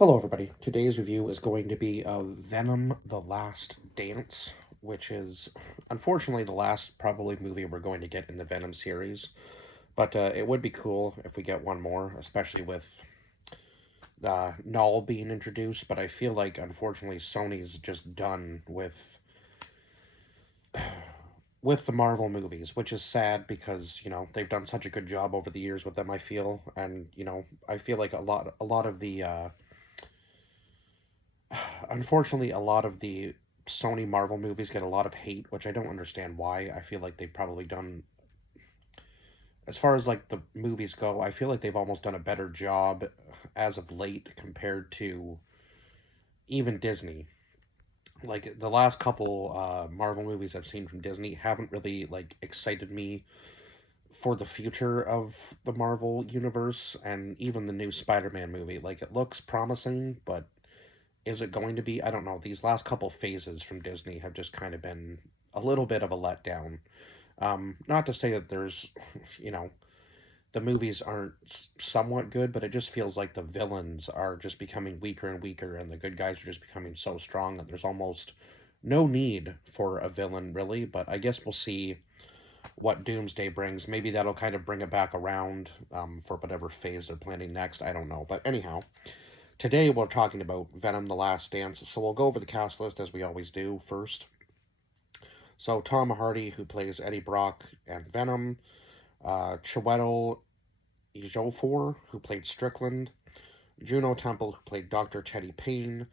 Hello, everybody. Today's review is going to be of Venom: The Last Dance, which is unfortunately the last probably movie we're going to get in the Venom series. But it would be cool if we get one more, especially with Null being introduced. But I feel like unfortunately Sony's just done with the Marvel movies, which is sad because they've done such a good job over the years with them. I feel, and I feel like a lot of the unfortunately, a lot of the Sony Marvel movies get a lot of hate, which I don't understand why. I feel like they've probably done, as far as like the movies go, I feel like they've almost done a better job as of late compared to even Disney. Like the last couple Marvel movies I've seen from Disney haven't really like excited me for the future of the Marvel universe, and even the new Spider-Man movie. Like it looks promising, but is it going to be? I don't know. These last couple phases from Disney have just kind of been a little bit of a letdown. Not to say that there's, you know, the movies aren't somewhat good, but it just feels like the villains are just becoming weaker and weaker, and the good guys are just becoming so strong that there's almost no need for a villain, really. But I guess we'll see what Doomsday brings. Maybe that'll kind of bring it back around for whatever phase they're planning next. I don't know. But anyhow, today we're talking about Venom: The Last Dance, so we'll go over the cast list as we always do first. So Tom Hardy, who plays Eddie Brock and Venom, Chiwetel Ejiofor, who played Strickland, Juno Temple, who played Dr. Teddy Payne,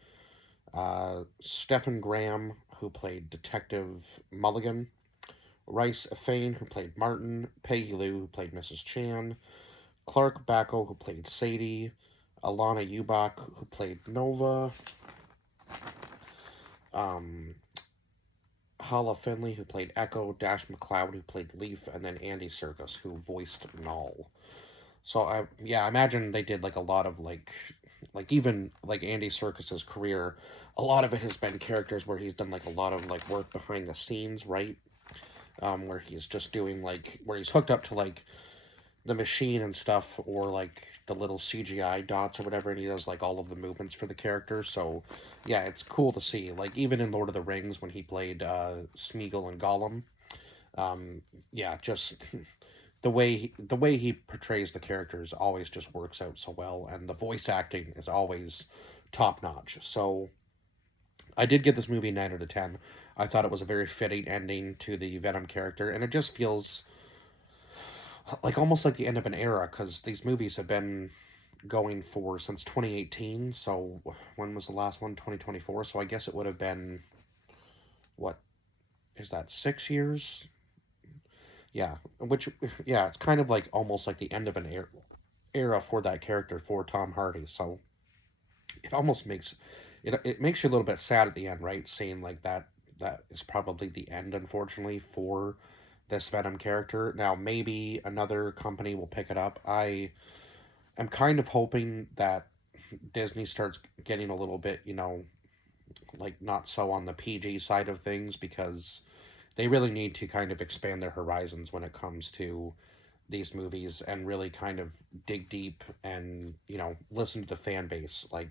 Stephen Graham, who played Detective Mulligan, Rice Ifane, who played Martin, Peggy Lou, who played Mrs. Chan, Clark Backo, who played Sadie, Alana Ubach, who played Nova, um, Hala Finley, who played Echo, Dash McCloud, who played Leaf, and then Andy Serkis, who voiced Null. So I imagine they did like a lot of like even like Andy Serkis's career, a lot of it has been characters where he's done like a lot of like work behind the scenes, right? Where he's just doing like where he's hooked up to like the machine and stuff, or like the little CGI dots or whatever, and he does like all of the movements for the characters. So yeah, it's cool to see. Like even in Lord of the Rings when he played Smeagol and Gollum, yeah, just the way he portrays the characters always just works out so well, and the voice acting is always top notch. So I did give this movie a 9 out of 10. I thought it was a very fitting ending to the Venom character, and it just feels like almost like the end of an era because these movies have been going for since 2018. So when was the last one? 2024. So I guess it would have been, what is that, 6 years? Yeah, which, yeah, it's kind of like almost like the end of an era for that character, for Tom Hardy. So it almost makes it makes you a little bit sad at the end, right? Seeing like that is probably the end, unfortunately, for this Venom character. Now maybe another company will pick it up. I am kind of hoping that Disney starts getting a little bit, like not so on the PG side of things, because they really need to kind of expand their horizons when it comes to these movies and really kind of dig deep and, listen to the fan base. Like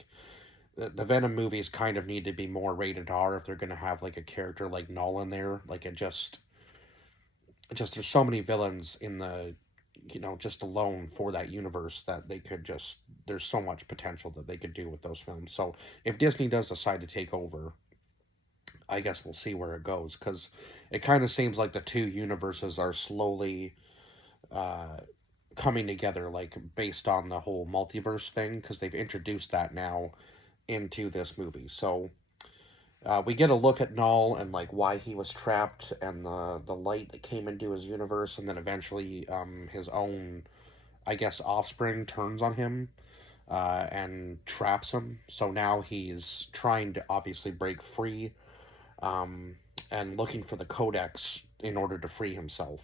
the Venom movies kind of need to be more rated R if they're going to have like a character like Nolan there. Like it just there's so many villains in the just alone for that universe that they could just there's so much potential that they could do with those films. So if Disney does decide to take over, I guess we'll see where it goes, because it kind of seems like the two universes are slowly uh, coming together, like based on the whole multiverse thing, because they've introduced that now into this movie. So we get a look at Null and like why he was trapped, and the light that came into his universe, and then eventually his own, I guess, offspring turns on him and traps him. So now he's trying to obviously break free, um, and looking for the Codex in order to free himself.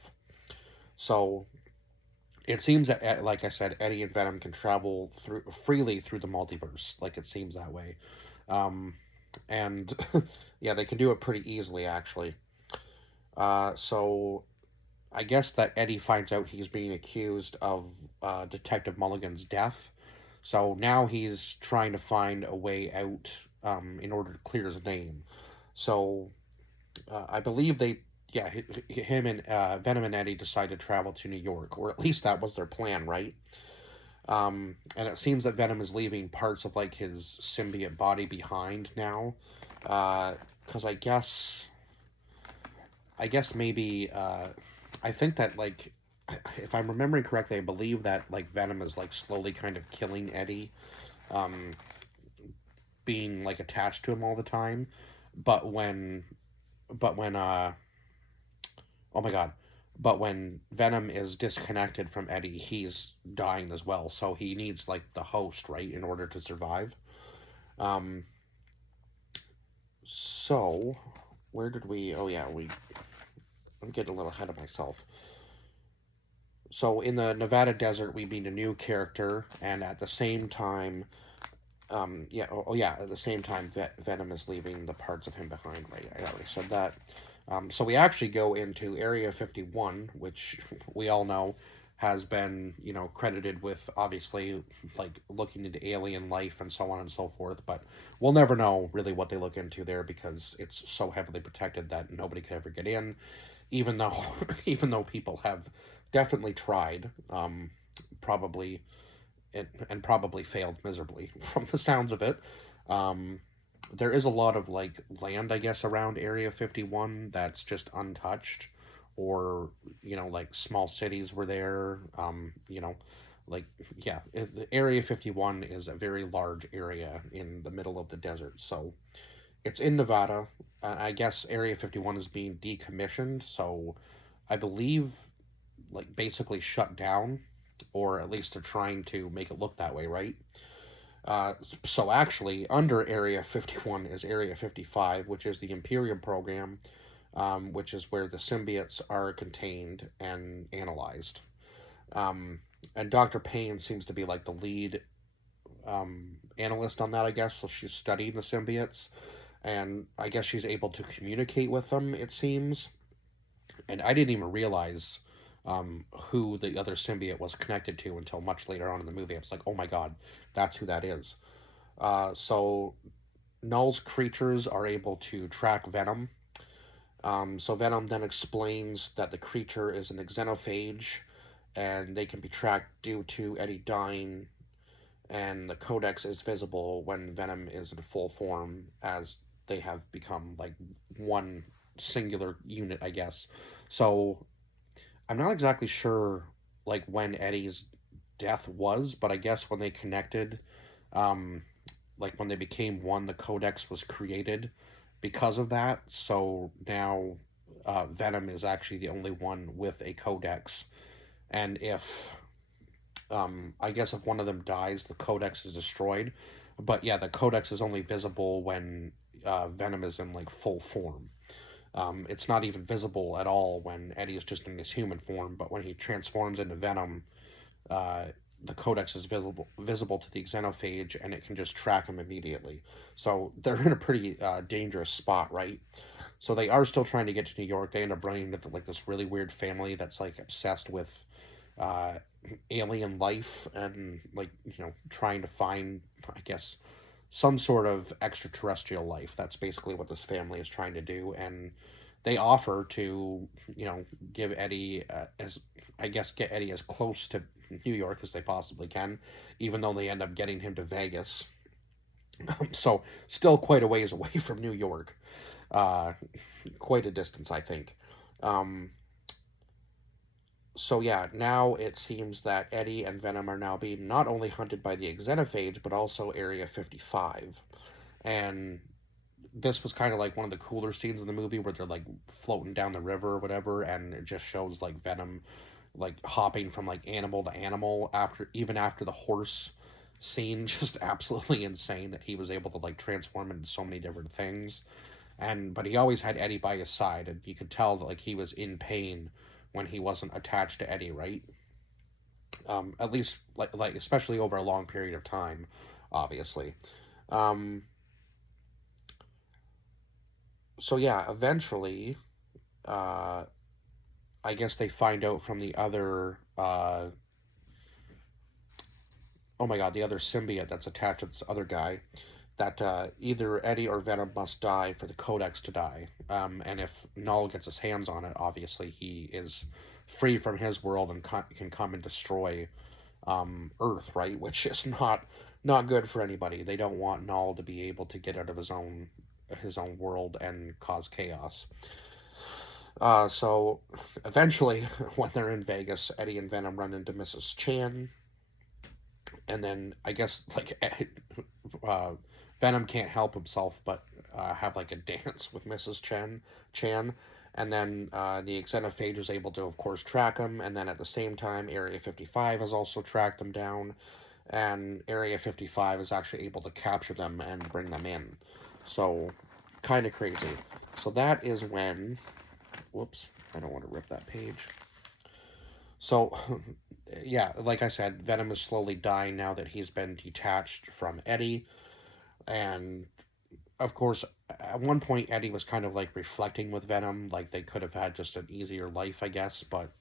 So it seems that, like I said, Eddie and Venom can travel through freely through the multiverse. Like it seems that way, um, and yeah, they can do it pretty easily, actually. So I guess that Eddie finds out he's being accused of Detective Mulligan's death. So now he's trying to find a way out in order to clear his name. So I believe yeah, him and Venom and Eddie decide to travel to New York, or at least that was their plan, right? And it seems that Venom is leaving parts of like his symbiote body behind now, because I guess maybe I think that like if I'm remembering correctly, I believe that like Venom is like slowly kind of killing Eddie, um, being like attached to him all the time. But when oh my god, but when Venom is disconnected from Eddie, he's dying as well. So he needs like the host, right, in order to survive. Um, so where did we? Oh yeah, I'm getting a little ahead of myself. So in the Nevada desert, we meet a new character, and at the same time, yeah, at the same time, Venom is leaving the parts of him behind. Right, I already said that. So we actually go into Area 51, which we all know has been, credited with obviously like looking into alien life and so on and so forth. But we'll never know really what they look into there because it's so heavily protected that nobody could ever get in, even though even though people have definitely tried, probably and probably failed miserably from the sounds of it. Um, there is a lot of like land, I guess, around Area 51 that's just untouched, or like small cities were there. Like yeah, Area 51 is a very large area in the middle of the desert, so it's in Nevada. I guess Area 51 is being decommissioned, so I believe like basically shut down, or at least they're trying to make it look that way, right? So actually, under Area 51 is Area 55, which is the Imperium program, which is where the symbiotes are contained and analyzed. Um, and Dr. Payne seems to be like the lead analyst on that, I guess. So she's studying the symbiotes, and I guess she's able to communicate with them, it seems. And I didn't even realize who the other symbiote was connected to until much later on in the movie. I was like, oh my god, that's who that is. So Null's creatures are able to track Venom. So Venom then explains that the creature is an xenophage, and they can be tracked due to Eddie dying, and the codex is visible when Venom is in full form, as they have become like one singular unit, I guess. So I'm not exactly sure like when Eddie's death was, but I guess when they connected, um, like when they became one, the codex was created because of that. So now Venom is actually the only one with a codex, and if I guess if one of them dies, the codex is destroyed. But yeah, the codex is only visible when Venom is in like full form. It's not even visible at all when Eddie is just in his human form, but when he transforms into Venom, uh, the codex is visible to the xenophage, and it can just track him immediately. So they're in a pretty dangerous spot, right? So they are still trying to get to New York. They end up running into like this really weird family that's like obsessed with uh, alien life, and like trying to find, I guess, some sort of extraterrestrial life. That's basically what this family is trying to do, and they offer to, give Eddie as I guess get Eddie as close to New York as they possibly can, even though they end up getting him to Vegas. So still quite a ways away from New York, uh, quite a distance, I think. Um, so yeah, now it seems that Eddie and Venom are now being not only hunted by the Xenophage, but also Area 55. And this was kind of like one of the cooler scenes in the movie where they're like floating down the river or whatever, and it just shows like Venom like hopping from like animal to animal after the horse scene. Just absolutely insane that he was able to like transform into so many different things. And but he always had Eddie by his side, and you could tell that like he was in pain when he wasn't attached to Eddie, right? At least like especially over a long period of time, obviously. Um, so yeah, eventually, uh, I guess they find out from the other oh my god, the other symbiote that's attached to this other guy, that either Eddie or Venom must die for the Codex to die. And if Null gets his hands on it, obviously he is free from his world and can come and destroy Earth, right? Which is not good for anybody. They don't want Null to be able to get out of his own world and cause chaos. So eventually, when they're in Vegas, Eddie and Venom run into Mrs. Chan, and then I guess like uh, Venom can't help himself but have like a dance with Mrs. Chan, and then the Xenophage is able to, of course, track him, and then at the same time, Area 55 has also tracked them down, and Area 55 is actually able to capture them and bring them in. So, kind of crazy. So that is when, whoops, I don't want to rip that page. So, yeah, like I said, Venom is slowly dying now that he's been detached from Eddie. And, of course, at one point, Eddie was kind of like reflecting with Venom, like they could have had just an easier life, I guess. But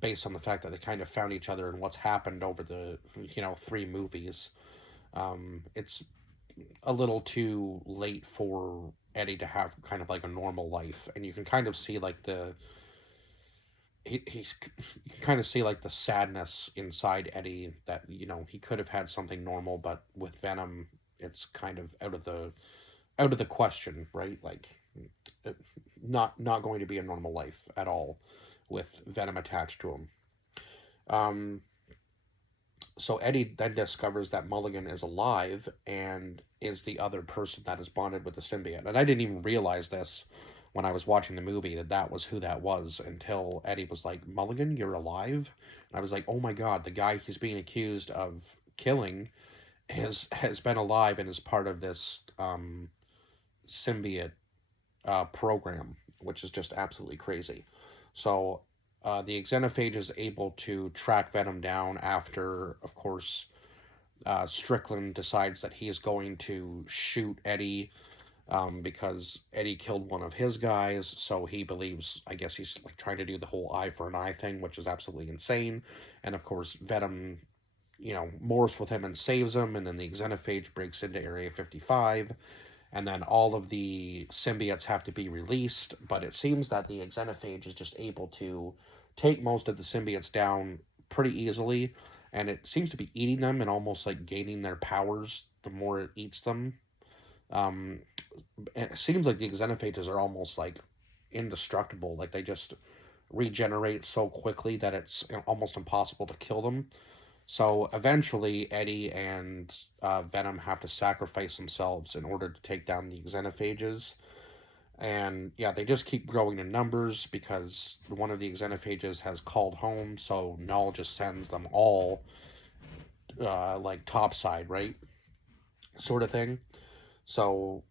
based on the fact that they kind of found each other and what's happened over the, 3 movies, it's a little too late for Eddie to have kind of like a normal life. And you can kind of see like he's you can kind of see like the sadness inside Eddie that he could have had something normal, but with Venom, it's kind of out of the question, right? Like, not going to be a normal life at all with Venom attached to him. Um, so Eddie then discovers that Mulligan is alive and is the other person that is bonded with the symbiote. And I didn't even realize this when I was watching the movie, that was who that was, until Eddie was like, Mulligan, you're alive? And I was like, oh my god, the guy he's being accused of killing has been alive and is part of this symbiote program, which is just absolutely crazy. So the Xenophage is able to track Venom down after, of course, Strickland decides that he is going to shoot Eddie because Eddie killed one of his guys. So he believes, I guess he's like trying to do the whole eye for an eye thing, which is absolutely insane. And of course, Venom, morphs with him and saves him. And then the Xenophage breaks into Area 55. And then all of the symbiotes have to be released. But it seems that the Xenophage is just able to take most of the symbiotes down pretty easily. And it seems to be eating them and almost like gaining their powers the more it eats them. It seems like the Xenophages are almost like indestructible. Like they just regenerate so quickly that it's almost impossible to kill them. So eventually, Eddie and Venom have to sacrifice themselves in order to take down the Xenophages. And yeah, they just keep growing in numbers because one of the Xenophages has called home, so Null just sends them all like topside, right? Sort of thing. So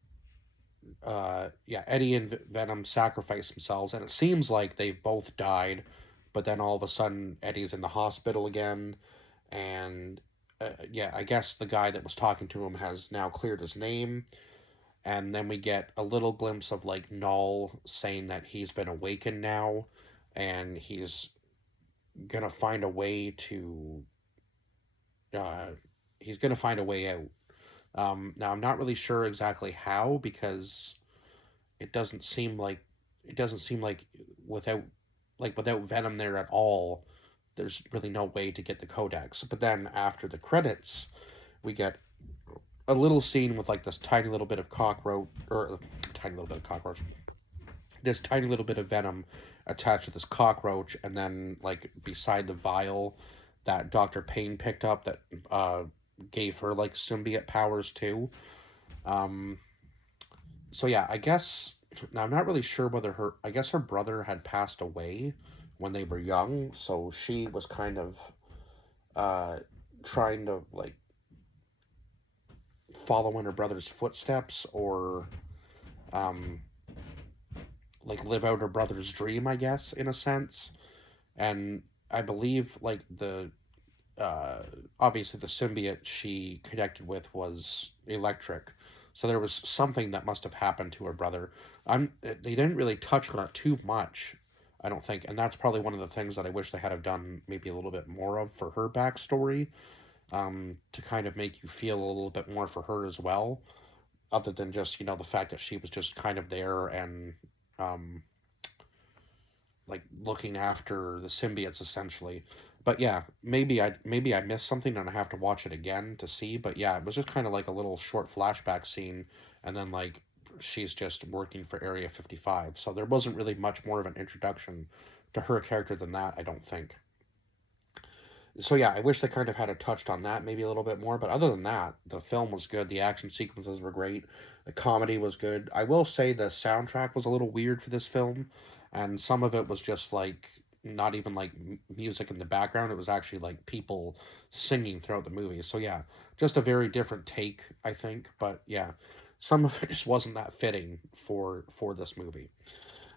yeah, Eddie and Venom sacrifice themselves, and it seems like they've both died, but then all of a sudden Eddie's in the hospital again, and yeah, I guess the guy that was talking to him has now cleared his name, and then we get a little glimpse of like Null saying that he's been awakened now, and he's gonna find a way to uh, he's gonna find a way out. Now I'm not really sure exactly how, because it doesn't seem like without without Venom there at all, there's really no way to get the Codex. But then after the credits, we get a little scene with like this tiny little bit of cockroach, or tiny little bit of cockroach, this tiny little bit of Venom attached to this cockroach, and then like beside the vial that Dr. Payne picked up that gave her like symbiote powers too. So yeah, I guess now I'm not really sure whether I guess her brother had passed away when they were young, so she was kind of trying to like follow in her brother's footsteps, or like live out her brother's dream, I guess, in a sense. And I believe like the obviously the symbiote she connected with was electric, so there was something that must have happened to her brother. They didn't really touch on it too much, I don't think, and that's probably one of the things that I wish they had have done maybe a little bit more of for her backstory. to kind of make you feel a little bit more for her as well, other than just, the fact that she was just kind of there and um, like looking after the symbiotes essentially. But yeah, maybe I missed something and I have to watch it again to see. But yeah, it was just kind of like a little short flashback scene, and then like she's just working for Area 55. So there wasn't really much more of an introduction to her character than that, I don't think. So yeah, I wish they kind of had touched on that maybe a little bit more. But other than that, the film was good. The action sequences were great. The comedy was good. I will say the soundtrack was a little weird for this film, and some of it was just like not even like music in the background. It was actually like people singing throughout the movie. So yeah, just a very different take, I think. But yeah, some of it just wasn't that fitting for this movie.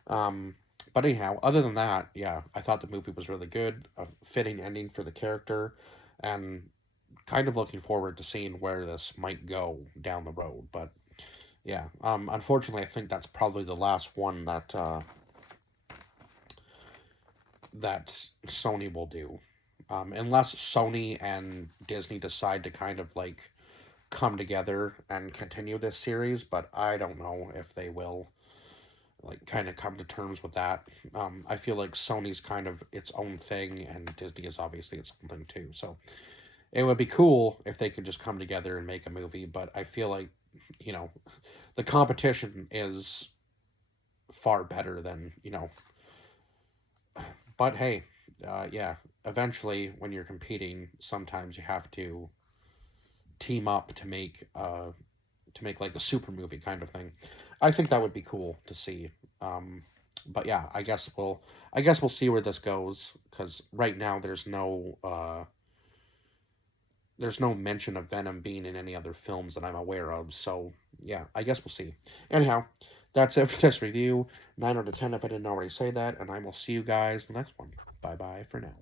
Um, but anyhow, other than that, yeah, I thought the movie was really good, a fitting ending for the character, and kind of looking forward to seeing where this might go down the road. But yeah, unfortunately, I think that's probably the last one that Sony will do, unless Sony and Disney decide to kind of like come together and continue this series. But I don't know if they will like kind of come to terms with that. I feel like Sony's kind of its own thing, and Disney is obviously its own thing too. So it would be cool if they could just come together and make a movie. But I feel like you know the competition is far better than. But hey, yeah. Eventually, when you're competing, sometimes you have to team up to make like a super movie kind of thing. I think that would be cool to see. But yeah, I guess we'll see where this goes because right now there's no mention of Venom being in any other films that I'm aware of. So yeah, I guess we'll see. Anyhow, that's it for this review. 9 out of 10 if I didn't already say that, and I will see you guys in the next one. Bye bye for now.